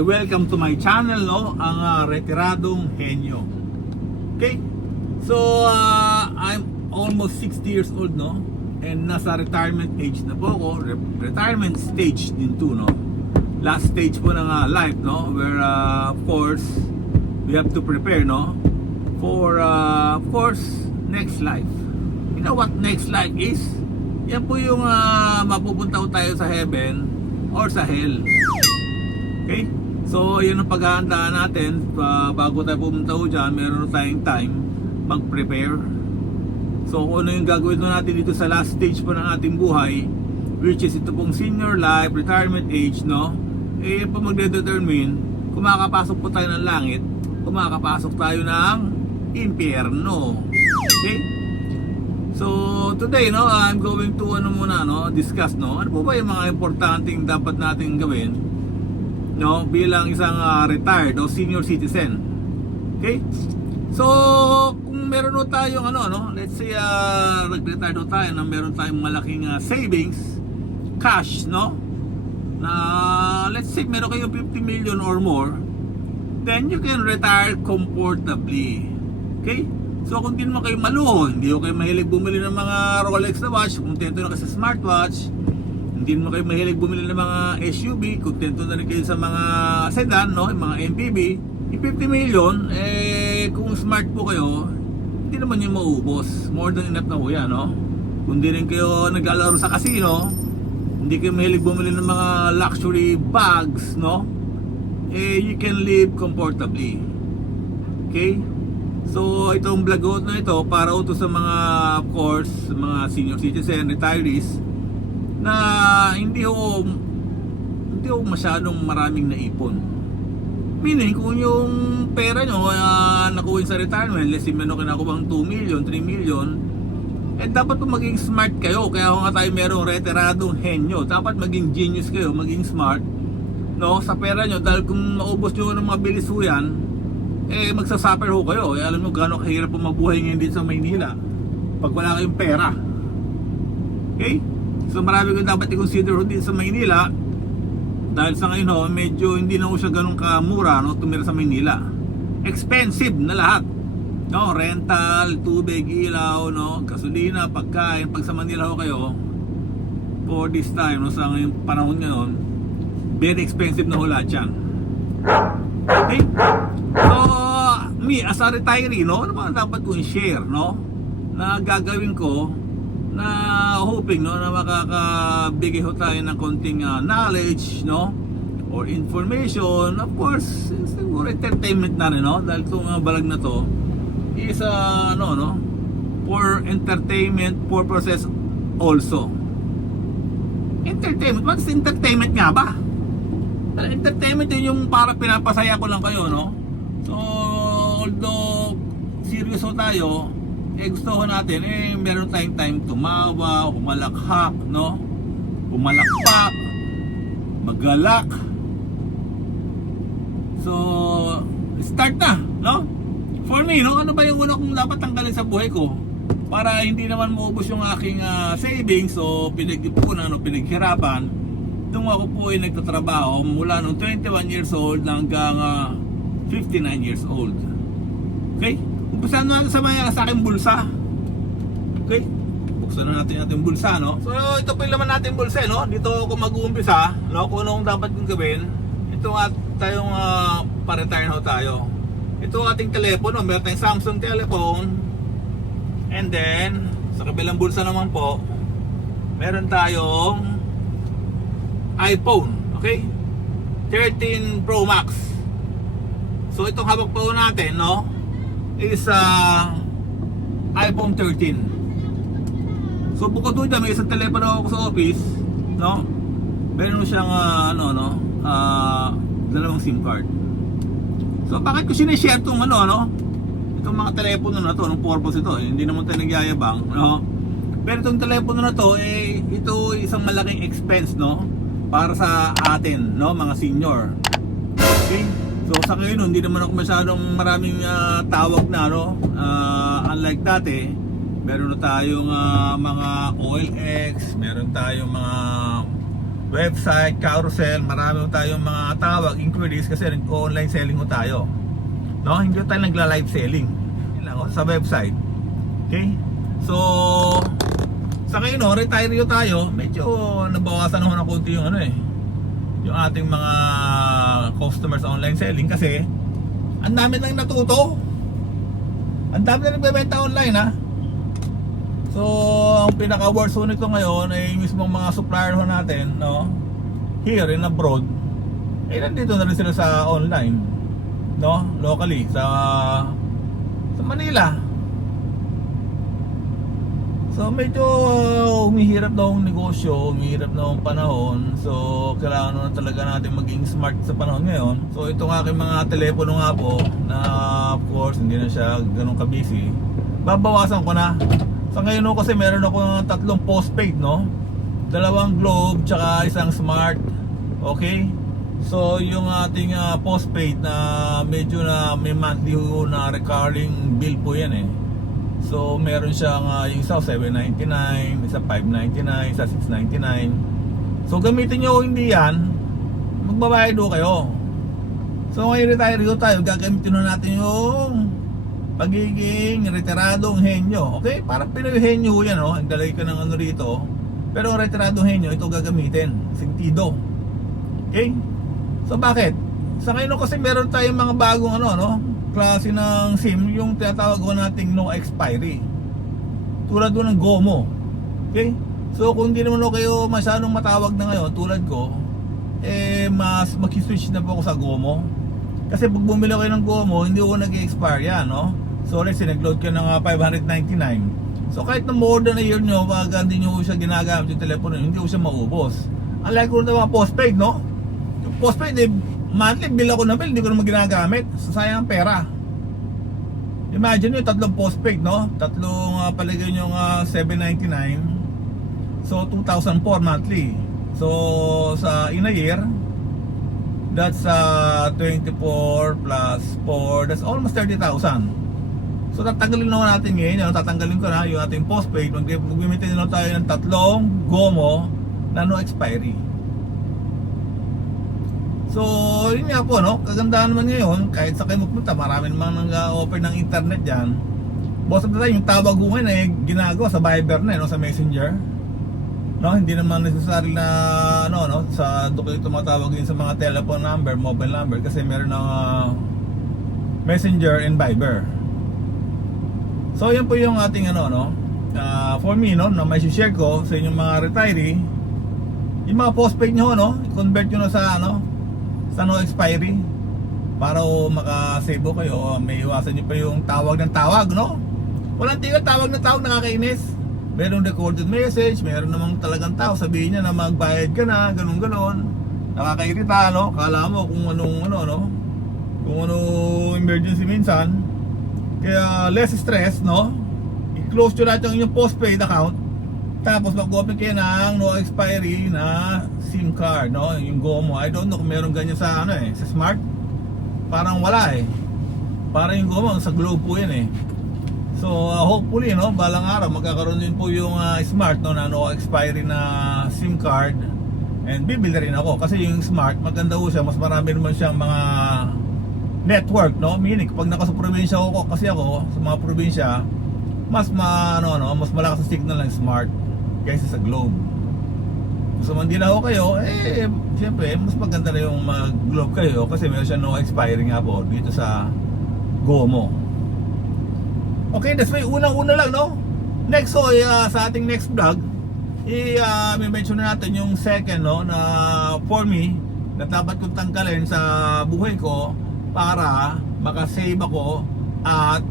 Hi, welcome to my channel, no? Ang ah, Retiradong Henyo. Okay? So, ah, I'm almost 60 years old, no? And nasa retirement age na po ako. Re- retirement stage din to, no? Last stage po ng ah, life, no? Where, ah, of course, we have to prepare, no? For, ah, of course, next life. You know what next life is? Yan po yung ah, mapupunta tayo sa heaven or sa hell. Okay? So, yun ang paghahandaan natin. Pa- bago tayo pumunta ho dyan, meron tayong time mag-prepare. So, kung ano yung gagawin natin dito sa last stage po ng ating buhay, which is ito pong senior life, retirement age, no? Eh, pa magde-determine kung makakapasok po tayo ng langit, kung makakapasok tayo ng impyerno. Okay? So today no, I'm going to ano muna no, discuss no. Ano po ba yung mga importanteng dapat nating gawin no bilang isang ah, retired o senior citizen. Okay? So kung meron no tayong ano no, let's say uh, nag-retire no tayo na meron tayong malaking ah, savings cash no na let's say meron kayo 50 million or more then you can retire comfortably. Okay? So kung di naman kayo maluho, hindi ko kayo mahilig bumili ng mga Rolex na watch, kontento na kayo sa smartwatch, hindi naman kayo mahilig bumili ng mga SUV, kontento na rin kayo sa mga sedan, no? yung mga MPV, yung 50 million, eh kung smart po kayo, hindi naman yung maubos. More than enough na po yan, no? Kung di rin kayo naglalaro sa casino, hindi kayo mahilig bumili ng mga luxury bags, no? Eh, you can live comfortably. Okay? So itong vlogot na ito para ito sa mga of course mga senior citizen, retirees hindi ho hindi ho masyadong maraming naipon. Meaning kung yung pera nyo uh, nakuha sa retirement, let's say meron ka bang 2 million, 3 million, eh dapat po maging smart kayo. Kaya kung nga tayo merong retiradong henyo, dapat maging genius kayo, maging smart no, sa pera nyo dahil kung maubos nyo ng mga bilis ho yan, eh magsasuffer ho kayo. Eh, alam nyo gano'ng kahirap po mabuhay ngayon dito sa Maynila pag wala kayong pera. Okay? So marami kong dapat i-consider ho dito sa Maynila dahil sa ngayon ho, medyo hindi na ho siya ganun kamura no, tumira sa Maynila. Expensive na lahat. No, rental, tubig, ilaw, no, gasolina, pagkain, pag sa Manila ho kayo for this time, no, sa ngayong panahon ngayon, very expensive na ho lahat yan. Okay? So, me as a retiree, no, ano ba dapat kong share, no? Na gagawin ko na hoping no na makakabigay ho tayo ng konting ah, knowledge, no? Or information, of course, siguro entertainment na rin, no? Dahil itong uh, balag na to is uh, ano, no? For entertainment purposes also. Entertainment, what's entertainment nga ba? Entertainment yun yung para pinapasaya ko lang kayo, no? So, although serious ho tayo, eh gusto ko natin, eh meron tayong time tumawa, humalakhak, no? Humalakpak, magalak. So, start na, no? For me, no? Ano ba yung una kong dapat tanggalin sa buhay ko? Para hindi naman maubos yung aking ah, savings o pinag-ipunan o pinaghirapan nung ako po ay nagtatrabaho mula nung 21 years old hanggang ah, 59 years old. Okay? Na natin sa mga sa aking bulsa. Okay? Buksan na natin ating bulsa, no? So, ito po yung laman natin bulsa, no? Dito ako mag-uumpisa, no? Kung anong dapat kong gawin. Ito nga tayong uh, pa-retire na tayo. Ito ating telepono. Meron tayong Samsung telephone. And then, sa kabilang bulsa naman po, meron tayong iPhone, okay? 13 Pro Max. So itong hawak po natin, no, is uh, iPhone 13. So bukod doon may isang telepono ako sa office, no? Meron siyang uh, ano, no, uh, dalawang SIM card. So bakit ko sinishare tong ano, no? Itong mga telepono na to, anong purpose ito? Eh, hindi naman tayo nagyayabang, no? Pero itong telepono na to, eh, ito isang malaking expense, no? Para sa atin, no? Mga senior. Okay? So sa ngayon, hindi naman ako masyadong maraming ah, tawag na, no? Ah, unlike dati, meron na tayong ah, mga OLX, meron tayong mga website, carousel, marami tayong mga tawag, inquiries kasi online selling ho tayo. No, hindi tayo nagla-live selling. Lang ho, sa website. Okay? So, sa ngayon ho, retire tayo, medyo nabawasan ho ng konti yung ano eh, yung ating mga customers online selling kasi ang dami nang natuto. Ang dami na nagbebenta online ha. So, ang pinaka worst nito ngayon ay mismong mga supplier ho natin, no? Here in abroad. Eh nandito na rin sila sa online, no? Locally sa sa Manila. So medyo uh, umihirap na ang negosyo, umihirap na ang panahon. So kailangan na talaga natin maging smart sa panahon ngayon. So itong aking mga telepono nga po na of course hindi na siya ganun ka-busy. Babawasan ko na. Sa ngayon no, kasi meron ako tatlong postpaid no. Dalawang Globe tsaka isang Smart. Okay? So yung ating uh, postpaid na medyo na may monthly na recurring bill po yan eh. So meron siyang uh, yung isa 799, isa 599, isa 699. So gamitin nyo hindi yan, magbabayad ho kayo. So ngayon retire ho tayo, gagamitin na natin yung pagiging retiradong henyo. Okay? Parang Pinoy henyo yan, oh. Ang dalay ka ng ano rito. Pero retiradong henyo, ito gagamitin. Sentido. Okay? So bakit? Sa ngayon kasi meron tayong mga bagong ano, no? Klase ng SIM, yung tinatawag ko nating no expiry. Tulad doon ng GOMO. Okay? So kung hindi naman kayo masyadong matawag na ngayon, tulad ko, eh mas mag-switch na po ako sa GOMO. Kasi pag bumili kayo ng GOMO, hindi ko nag-expire yan, no? So let's say, nag-load ka ng uh, 599. So kahit na more than a year nyo, pag hindi nyo siya ginagamit yung telepono, hindi ko siya maubos. Unlike ko na mga postpaid, no? Yung postpaid, eh, monthly bill ako na bill, hindi ko naman ginagamit. Sayang ang pera. Imagine nyo, tatlong postpaid, no? Tatlong uh, palagay nyo uh, 799. So, 2,004 monthly. So, sa in a year, that's uh, 24 plus 4, that's almost 30,000. So, tatanggalin naman natin ngayon, ano, tatanggalin ko na yung ating postpaid. Mag- Mag-maintain na tayo ng tatlong GOMO na no expiry. So, yun nga po, no? Kagandahan naman ngayon, kahit sa kayo magpunta, marami naman nag-offer ng internet dyan. Most of the yung tawag ko eh, ginagawa sa Viber na, eh, no? sa Messenger. No, hindi naman necessary na ano no sa doon kayo tumatawag din sa mga telephone number, mobile number kasi meron ng uh, Messenger and Viber. So yan po yung ating ano no. Uh, for me no, na may share ko sa inyong mga retiree, yung mga postpaid nyo no, convert nyo na sa ano, sa no expiry para makasave kayo may iwasan nyo pa yung tawag ng tawag no? Walang tingin tawag na tawag nakakainis. Merong recorded message meron namang talagang tao sabihin niya na magbayad ka na ganun ganon nakakairita no? Kala mo kung anong ano no? Kung ano emergency minsan. Kaya less stress no? I-close nyo lahat yung inyong postpaid account tapos mag-open kayo ng no expiry na SIM card, no? Yung GOMO. I don't know kung meron ganyan sa ano eh, sa Smart. Parang wala eh. Parang yung GOMO sa Globe po 'yan eh. So uh, hopefully no, balang araw magkakaroon din po yung uh, Smart no na no expiry na SIM card. And bibili rin ako kasi yung Smart maganda po siya, mas marami naman siyang mga network, no? Meaning pag nasa probinsya ako kasi ako sa mga probinsya, mas ma ano, no, mas malakas ang signal ng Smart kaysa sa Globe. Gusto man din ako kayo, eh, siyempre, mas maganda na yung mag-Globe kayo kasi meron siya no expiring nga po dito sa GOMO. Okay, that's why unang-una lang, no? Next, so, uh, sa ating next vlog, i-mention na natin yung second, no, na for me, na dapat kong tanggalin sa buhay ko para makasave ako at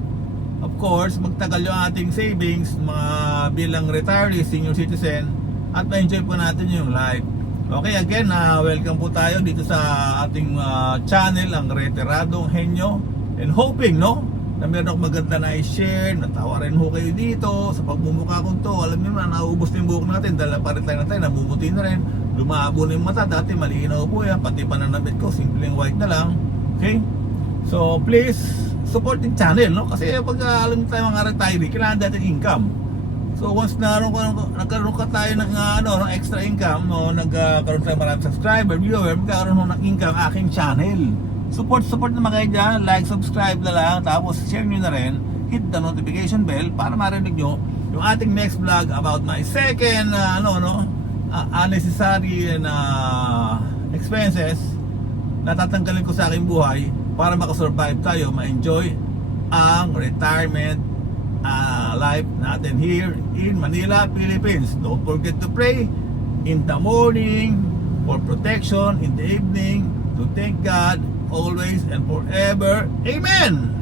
of course, magtagal yung ating savings mga bilang retiree, senior citizen at ma-enjoy po natin yung life. Okay, again, uh, welcome po tayo dito sa ating uh, channel, ang Retiradong Henyo and hoping, no, na meron akong maganda na i-share, natawa rin ho kayo dito sa pagbumuka kong to. Alam niyo na, naubos na yung buhok natin parit lang na tayo, namumuti na rin. Lumabo na yung mata, dati malinaw po yan, pati pananabit ko, simpleng white na lang. Okay? So, please, support yung channel, no? Kasi pag uh, alam niyo tayo mga retiree, kailangan natin income. So once na nagkaroon, nagkaroon ka tayo ng ah, ano, ng extra income, no, nagkaroon tayo maraming subscriber, viewer, magkakaroon ho ng income aking channel. Support, support naman kayo dyan, like, subscribe na lang, tapos share nyo na rin, hit the notification bell para marinig nyo yung ating next vlog about my second, ah, ano, no, uh, unnecessary na expenses. Na tatanggalin ko sa aking buhay para makasurvive tayo, ma-enjoy ang retirement uh, life natin here in Manila, Philippines. Don't forget to pray in the morning for protection, in the evening to thank God always and forever. Amen!